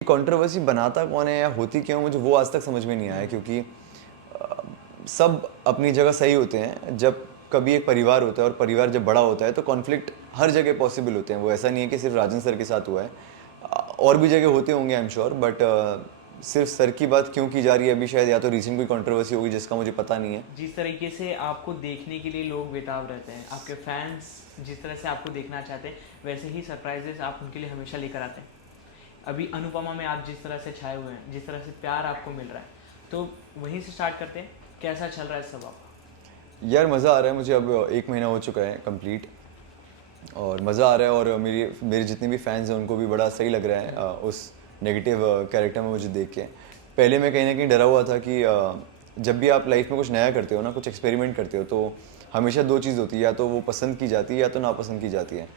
Controversy बनाता कौन है या होती क्यों, मुझे वो आज तक समझ में नहीं आया, क्योंकि सब अपनी जगह सही होते हैं। जब कभी एक परिवार होता है और परिवार जब बड़ा होता है तो कॉन्फ्लिक्ट हर जगह पॉसिबल होते हैं। वो ऐसा नहीं है कि सिर्फ राजन सर के साथ हुआ है, और भी जगह होते होंगे आई एम श्योर, बट सिर्फ सर की बात क्यों की जा रही है अभी, शायद या तो रिसेंट कोई कंट्रोवर्सी होगी जिसका मुझे पता नहीं है। जिस तरीके से आपको देखने के लिए लोग बेताब रहते हैं, आपके फैंस जिस तरह से आपको देखना चाहते हैं, वैसे ही सरप्राइजेस आप उनके लिए हमेशा लेकर आते हैं। अभी अनुपमा में आप जिस तरह से छाए हुए हैं, जिस तरह से प्यार आपको मिल रहा है, तो वहीं से स्टार्ट करते हैं। कैसा चल रहा है सब आपका? यार मज़ा आ रहा है मुझे, अब 1 महीना हो चुका है कंप्लीट, और मज़ा आ रहा है। और मेरी मेरे जितने भी फैंस हैं उनको भी बड़ा सही लग रहा है उस नेगेटिव कैरेक्टर में मुझे देख के। पहले मैं कहीं ना कहीं डरा हुआ था कि जब भी आप लाइफ में कुछ नया करते हो ना, कुछ एक्सपेरिमेंट करते हो, तो हमेशा दो चीज़ होती है, या तो वो पसंद की जाती है या तो नापसंद की जाती है।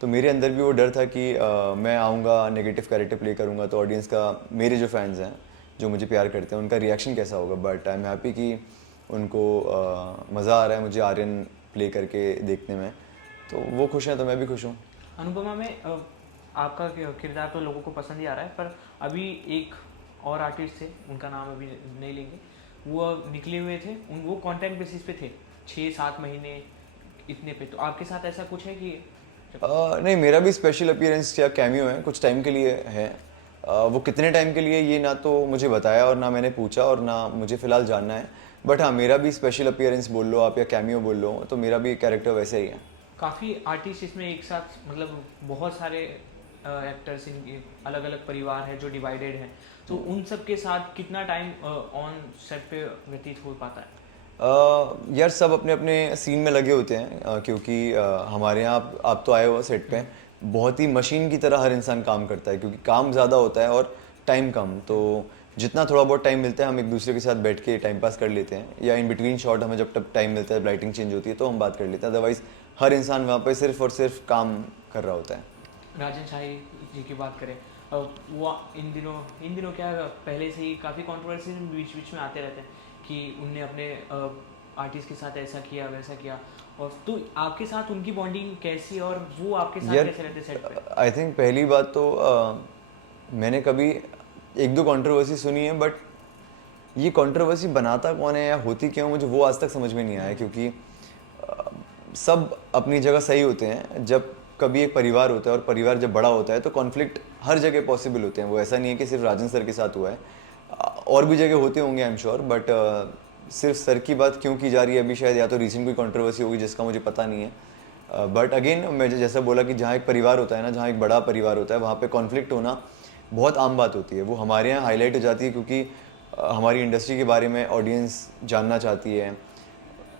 तो मेरे अंदर भी वो डर था कि मैं आऊँगा, नेगेटिव कैरेक्टर प्ले करूँगा, तो ऑडियंस का, मेरे जो फैंस हैं जो मुझे प्यार करते हैं, उनका रिएक्शन कैसा होगा। बट आई एम हैप्पी कि उनको मज़ा आ रहा है मुझे आर्यन प्ले करके देखने में, तो वो खुश हैं तो मैं भी खुश हूँ। अनुपमा में आपका किरदार तो लोगों को पसंद ही आ रहा है, पर अभी एक और आर्टिस्ट थे, उनका नाम अभी नहीं लेंगे, वो निकले हुए थे, वो कॉन्ट्रैक्ट बेसिस पे थे, 6-7 महीने इतने पे। तो आपके साथ ऐसा कुछ है कि नहीं, मेरा भी स्पेशल अपीयरेंस या कैमियो है, कुछ टाइम के लिए है। वो कितने टाइम के लिए ये ना तो मुझे बताया और ना मैंने पूछा और ना मुझे फ़िलहाल जानना है। बट हाँ, मेरा भी स्पेशल अपीयरेंस बोल लो आप या कैमियो बोल लो, तो मेरा भी कैरेक्टर वैसे ही है। काफ़ी आर्टिस्ट इसमें एक साथ, मतलब बहुत सारे एक्टर्स, इनके अलग अलग परिवार है जो डिवाइडेड है, तो उन सब के साथ कितना टाइम ऑन सेट पे व्यतीत हो पाता है? यार सब अपने अपने सीन में लगे होते हैं, क्योंकि हमारे यहाँ आप तो आए हो सेट पे, बहुत ही मशीन की तरह हर इंसान काम करता है, क्योंकि काम ज़्यादा होता है और टाइम कम। तो जितना थोड़ा बहुत टाइम मिलता है हम एक दूसरे के साथ बैठ के टाइम पास कर लेते हैं, या इन बिटवीन शॉट हमें जब तक टाइम मिलता है, लाइटिंग चेंज होती है तो हम बात कर लेते हैं। अदरवाइज हर इंसान वहाँ पे सिर्फ और सिर्फ काम कर रहा होता है। राजन शाही जी की बात करें, वो इन दिनों क्या है, पहले से ही काफ़ी कॉन्ट्रोवर्सी बीच बीच में आते रहते हैं कि उनने अपने आर्टिस्ट के साथ ऐसा किया वैसा किया। और तो आपके साथ उनकी बॉन्डिंग कैसी है, और वो आपके साथ यार कैसे रहते सेट पे? आई थिंक पहली बात तो मैंने कभी एक दो कंट्रोवर्सी सुनी है, बट ये कंट्रोवर्सी बनाता कौन है या होती क्यों, मुझे वो आज तक समझ में नहीं आया, क्योंकि सब अपनी जगह सही होते हैं। जब कभी एक परिवार होता है और परिवार जब बड़ा होता है तो कॉन्फ्लिक्ट हर जगह पॉसिबल होते हैं। वो ऐसा नहीं है कि सिर्फ राजन सर के साथ हुआ है, और भी जगह होते होंगे आई एम श्योर, बट सिर्फ सर की बात क्यों की जा रही है अभी, शायद या तो रिसेंट कोई कंट्रोवर्सी होगी जिसका मुझे पता नहीं है। बट अगेन मैं जैसा बोला कि जहाँ एक परिवार होता है ना, जहाँ एक बड़ा परिवार होता है, वहाँ पे कॉन्फ्लिक्ट होना बहुत आम बात होती है। वो हमारे यहाँ हाईलाइट हो जाती है क्योंकि हमारी इंडस्ट्री के बारे में ऑडियंस जानना चाहती है,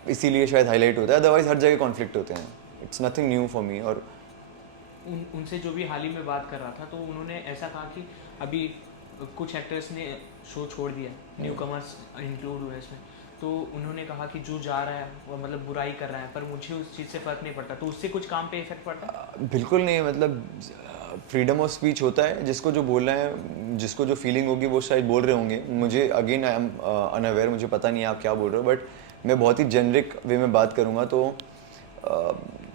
इसीलिए शायद हाईलाइट होता है। अदरवाइज हर जगह कॉन्फ्लिक्ट होते हैं, it's nothing new for me. और उनसे जो भी हाल ही में बात कर रहा था, तो उन्होंने ऐसा कहा कि अभी कुछ एक्टर्स ने शो छोड़ दिया, न्यू कमर्स इंक्लूड हुए इसमें। तो उन्होंने कहा कि जो जा रहा है वो मतलब बुराई कर रहा है, पर मुझे उस चीज़ से फ़र्क नहीं पड़ता। तो उससे कुछ काम पे इफेक्ट पड़ता है? बिल्कुल नहीं, मतलब फ्रीडम ऑफ स्पीच होता है, जिसको जो बोलना है, जिसको जो फीलिंग होगी वो शायद बोल रहे होंगे। मुझे अगेन आई एम अनअवेयर, मुझे पता नहीं है आप क्या बोल रहे हो, बट मैं बहुत ही जेनरिक वे में बात करूँगा। तो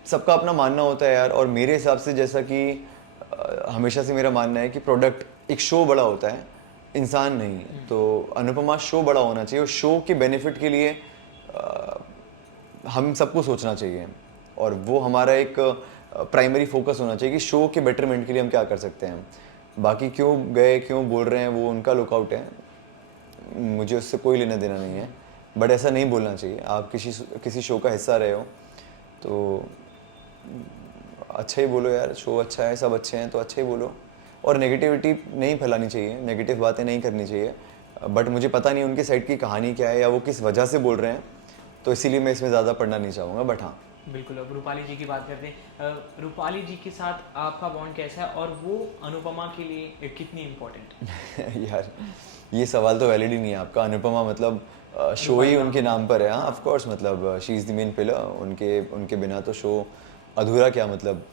सबका अपना मानना होता है यार, और मेरे हिसाब से जैसा कि हमेशा से मेरा मानना है कि प्रोडक्ट एक शो बड़ा होता है, इंसान नहीं। तो अनुपमा शो बड़ा होना चाहिए, और शो के बेनिफिट के लिए हम सबको सोचना चाहिए, और वो हमारा एक प्राइमरी फोकस होना चाहिए कि शो के बेटरमेंट के लिए हम क्या कर सकते हैं। बाकी क्यों गए, क्यों बोल रहे हैं, वो उनका लुकआउट है, मुझे उससे कोई लेना देना नहीं है। बट ऐसा नहीं बोलना चाहिए। आप किसी शो का हिस्सा रहे हो तो अच्छा ही बोलो यार, शो अच्छा है, सब अच्छे हैं तो अच्छा ही बोलो, और नेगेटिविटी नहीं फैलानी चाहिए, नेगेटिव बातें नहीं करनी चाहिए। बट मुझे पता नहीं उनके साइड की कहानी क्या है या वो किस वजह से बोल रहे हैं, तो इसीलिए मैं इसमें ज़्यादा पढ़ना नहीं चाहूँगा। बट हाँ, बिल्कुल। अब रूपाली जी की बात करते हैं। रूपाली जी के साथ आपका बॉन्ड कैसा है, और वो अनुपमा के लिए कितनी इम्पोर्टेंट? यार ये सवाल तो वैलिड ही नहीं है आपका। अनुपमा मतलब शो ही रूपाली उनके नाम। नाम पर है। हाँ, ऑफ कोर्स, मतलब she is the main pillar. उनके उनके बिना तो शो अधूरा क्या, मतलब।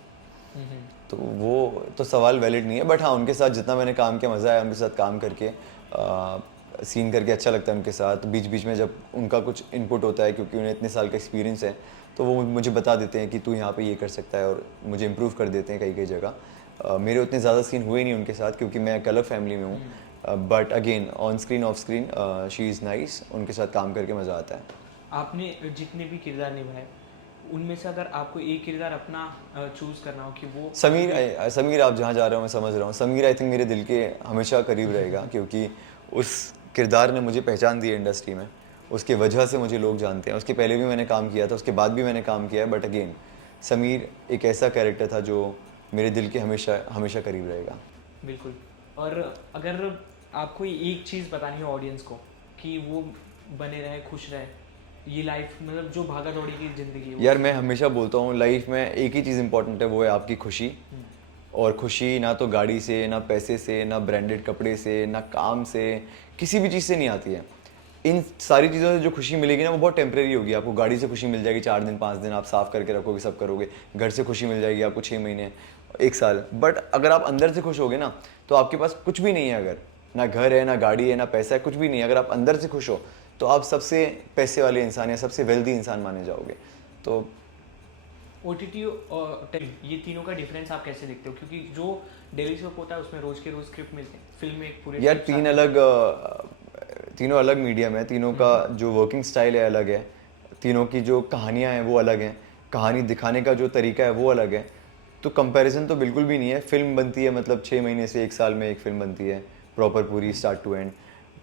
तो वो तो सवाल वैलिड नहीं है। बट हाँ, उनके साथ जितना मैंने काम किया, मज़ा आया उनके साथ काम करके, सीन करके अच्छा लगता है उनके साथ। बीच बीच में जब उनका कुछ इनपुट होता है, क्योंकि उन्हें इतने साल का एक्सपीरियंस है, तो वो मुझे बता देते हैं कि तू यहाँ पे ये कर सकता है, और मुझे इम्प्रूव कर देते हैं कई कई जगह। मेरे उतने ज़्यादा सीन हुए नहीं उनके साथ क्योंकि मैं एक अलग फैमिली में हूँ, but again on screen of screen she is nice, उनके साथ काम करके मज़ा आता है। आपने जितने भी किरदार निभाए उनमें से अगर आपको एक किरदार अपना चूज करना हो कि वो समीर आप जहाँ जा रहे हो मैं समझ रहा हूँ। समीर आई थिंक मेरे दिल के हमेशा करीब रहेगा क्योंकि उस किरदार ने मुझे पहचान दी है इंडस्ट्री में, उसके वजह से मुझे लोग जानते हैं। उसके पहले भी मैंने काम किया था, उसके बाद भी मैंने काम किया है, बट अगेन समीर एक ऐसा कैरेक्टर था जो मेरे दिल के हमेशा हमेशा करीब रहेगा। बिल्कुल। और अगर आपको एक चीज़ बतानी हो ऑडियंस को कि वो बने रहे, खुश रहे, ये लाइफ मतलब जो भागा दौड़ी की ज़िंदगी है यार मैं हमेशा बोलता हूँ लाइफ में एक ही चीज़ इंपॉर्टेंट है, वो है आपकी खुशी। और खुशी ना तो गाड़ी से, ना पैसे से, ना ब्रांडेड कपड़े से, ना काम से, किसी भी चीज़ से नहीं आती है। इन सारी चीज़ों से जो खुशी मिलेगी ना वो बहुत टेम्परेरी होगी। आपको गाड़ी से खुशी मिल जाएगी 4 दिन 5 दिन, आप साफ करके रखोगे, सब करोगे। घर से खुशी मिल जाएगी आपको 6 महीने 1 साल, बट अगर आप अंदर से खुश होगे ना तो आपके पास कुछ भी नहीं है। अगर ना घर है, ना गाड़ी है, ना पैसा है, कुछ भी नहीं है, अगर आप अंदर से खुश हो तो आप सबसे पैसे वाले इंसान या सबसे वेल्दी इंसान माने जाओगे। तो OTT और ये तीनों का डिफरेंस आप कैसे देखते हो? क्योंकि जो डेली शो होता है उसमें रोज के रोज स्क्रिप्ट मिलते हैं, फिल्म में एक पूरे यार script तीनों अलग मीडियम है, तीनों का जो वर्किंग स्टाइल है अलग है, तीनों की जो कहानियाँ हैं वो अलग हैं, कहानी दिखाने का जो तरीका है वो अलग है। तो कंपैरिजन तो बिल्कुल भी नहीं है। फिल्म बनती है मतलब 6 महीने से 1 साल में एक फिल्म बनती है प्रॉपर पूरी start to end.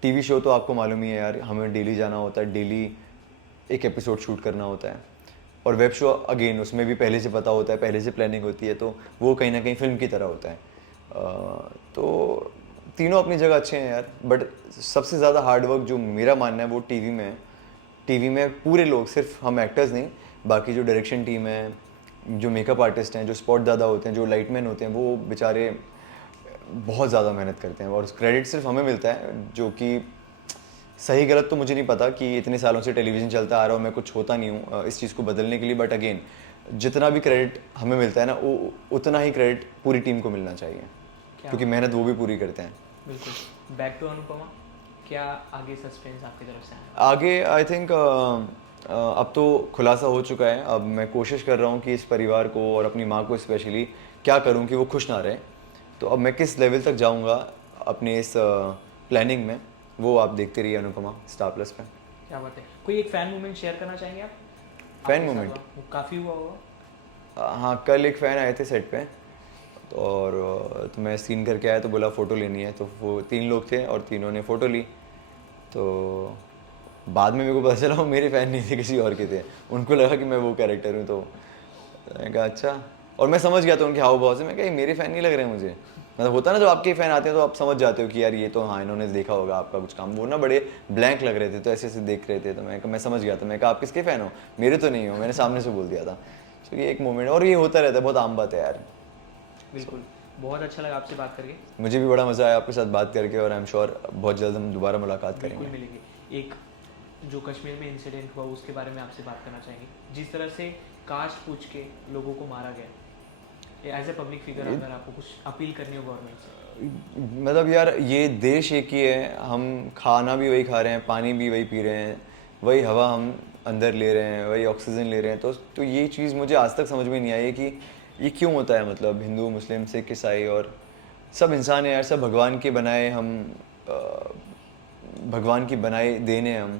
TV show तो आपको मालूम ही है यार, हमें डेली जाना होता है, डेली एक एपिसोड शूट करना होता है। और वेब शो अगेन उसमें भी पहले से पता होता है, पहले से प्लानिंग होती है, तो वो कहीं ना कहीं फिल्म की तरह होता है। तो तीनों अपनी जगह अच्छे हैं यार, बट सबसे ज़्यादा हार्डवर्क जो मेरा मानना है वो टीवी में है। टीवी में पूरे लोग, सिर्फ हम एक्टर्स नहीं, बाकी जो डायरेक्शन टीम है, जो मेकअप आर्टिस्ट हैं, जो स्पॉट दादा होते हैं, जो लाइटमैन होते हैं, वो बेचारे बहुत ज़्यादा मेहनत करते हैं और क्रेडिट सिर्फ हमें मिलता है। जो कि सही गलत तो मुझे नहीं पता कि इतने सालों से टेलीविज़न चलता आ रहा हूँ, मैं कुछ होता नहीं हूँ इस चीज़ को बदलने के लिए, बट अगेन जितना भी क्रेडिट हमें मिलता है ना वो उतना ही क्रेडिट पूरी टीम को मिलना चाहिए क्योंकि मेहनत वो भी पूरी करते हैं। बिल्कुल। बैक टू अनुपमा, क्या आगे सस्पेंस आपकी तरफ से है? आगे आई थिंक अब तो खुलासा हो चुका है। अब मैं कोशिश कर रहा हूँ कि इस परिवार को और अपनी माँ को स्पेशली क्या करूँ कि वो खुश ना रहे। तो अब मैं किस लेवल तक जाऊँगा अपने इस प्लानिंग में, वो आप देखते रहिए अनुपमा स्टार प्लस पे। क्या बात है। कोई एक फैन मोमेंट शेयर करना चाहेंगे आप? फैन आपके साथ मोमेंट? हुआ? वो काफ़ी हुआ होगा। हाँ, कल एक फ़ैन आए थे सेट पे और तो मैं सीन करके आया तो बोला फ़ोटो लेनी है, तो वो 3 लोग थे और तीनों ने फ़ोटो ली। तो बाद में मेरे को पता चला वो मेरे फ़ैन नहीं थे, किसी और के थे। उनको लगा कि मैं वो कैरेक्टर हूँ, तो मैंने कहा अच्छा। और मैं समझ गया था उनके हाव भाव से, मैं कहा ये मेरे फ़ैन नहीं लग रहे हैं मुझे। मतलब होता है ना जब आपके फ़ैन आते हैं तो आप समझ जाते हो कि यार ये तो हाँ इन्होंने देखा होगा आपका कुछ काम। वो ना बड़े ब्लैंक लग रहे थे, तो ऐसे ऐसे देख रहे थे, तो मैं समझ गया था। मैं कहा आप किसके फ़ैन हो? मेरे तो नहीं हो, मैंने सामने से बोल दिया था। तो ये एक मोमेंट, और ये होता रहता है, बहुत आम बात है यार। बिल्कुल। बहुत अच्छा लगा आपसे बात करके। मुझे भी बड़ा मज़ा आया आपके साथ बात करके और आई एम श्योर बहुत जल्द हम दोबारा मुलाकात बिल्कुल करेंगे। मिलेंगे। एक जो कश्मीर में इंसिडेंट हुआ उसके बारे में आपसे बात करना चाहेंगे। जिस तरह से कास्ट पूछ के लोगों को मारा गया, एज ए पब्लिक फिगर अगर आपको कुछ अपील करनी हो गवर्नमेंट से? मतलब यार ये देश एक ही है, हम खाना भी वही खा रहे हैं, पानी भी वही पी रहे हैं, वही हवा हम अंदर ले रहे हैं, वही ऑक्सीजन ले रहे हैं। तो ये चीज़ मुझे आज तक समझ में नहीं आई है कि ये क्यों होता है। मतलब हिंदू मुस्लिम सिख ईसाई और सब इंसान है यार, सब भगवान के बनाए हम, भगवान की बनाए देने हम।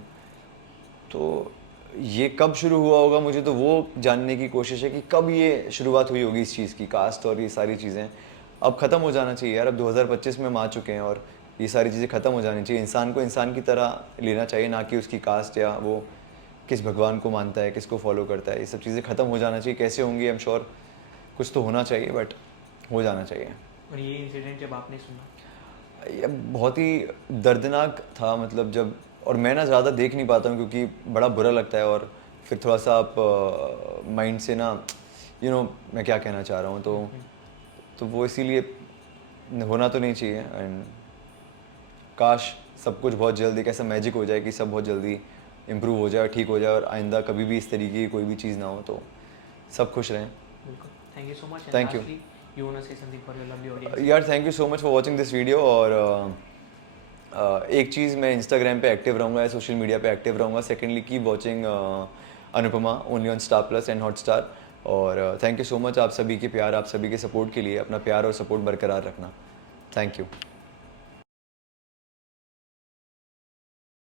तो ये कब शुरू हुआ होगा, मुझे तो वो जानने की कोशिश है कि कब ये शुरुआत हुई होगी इस चीज़ की, कास्ट और ये सारी चीज़ें। अब ख़त्म हो जाना चाहिए यार, अब 2025 में हम आ चुके हैं और ये सारी चीज़ें ख़त्म हो जानी चाहिए। इंसान को इंसान की तरह लेना चाहिए, ना कि उसकी कास्ट या वो किस भगवान को मानता है, किसको फॉलो करता है। ये सब चीज़ें ख़त्म हो जाना चाहिए। कैसे होंगी आई एम श्योर, कुछ तो होना चाहिए, बट हो जाना चाहिए। और ये इंसिडेंट जब आपने सुना? ये बहुत ही दर्दनाक था, मतलब जब, और मैं ना ज़्यादा देख नहीं पाता हूँ क्योंकि बड़ा बुरा लगता है और फिर थोड़ा सा आप माइंड से ना मैं क्या कहना चाह रहा हूँ, तो वो इसीलिए होना तो नहीं चाहिए। एंड काश सब कुछ बहुत जल्दी एक ऐसा मैजिक हो जाए कि सब बहुत जल्दी इम्प्रूव हो जाए और ठीक हो जाए और आइंदा कभी भी इस तरीके की कोई भी चीज़ ना हो, तो सब खुश रहें। बिल्कुल। Thank you so much. Thank you. You want to say something for your lovely audience? यार thank you so much for watching this video. और एक चीज़, मैं इंस्टाग्राम पे एक्टिव रहूँगा या सोशल मीडिया पे एक्टिव रहूँगा। Secondly keep watching Anupama only on star plus and Hotstar. और थैंक यू सो मच आप सभी के प्यार, आप सभी के सपोर्ट के लिए। अपना प्यार और सपोर्ट बरकरार रखना। Thank you.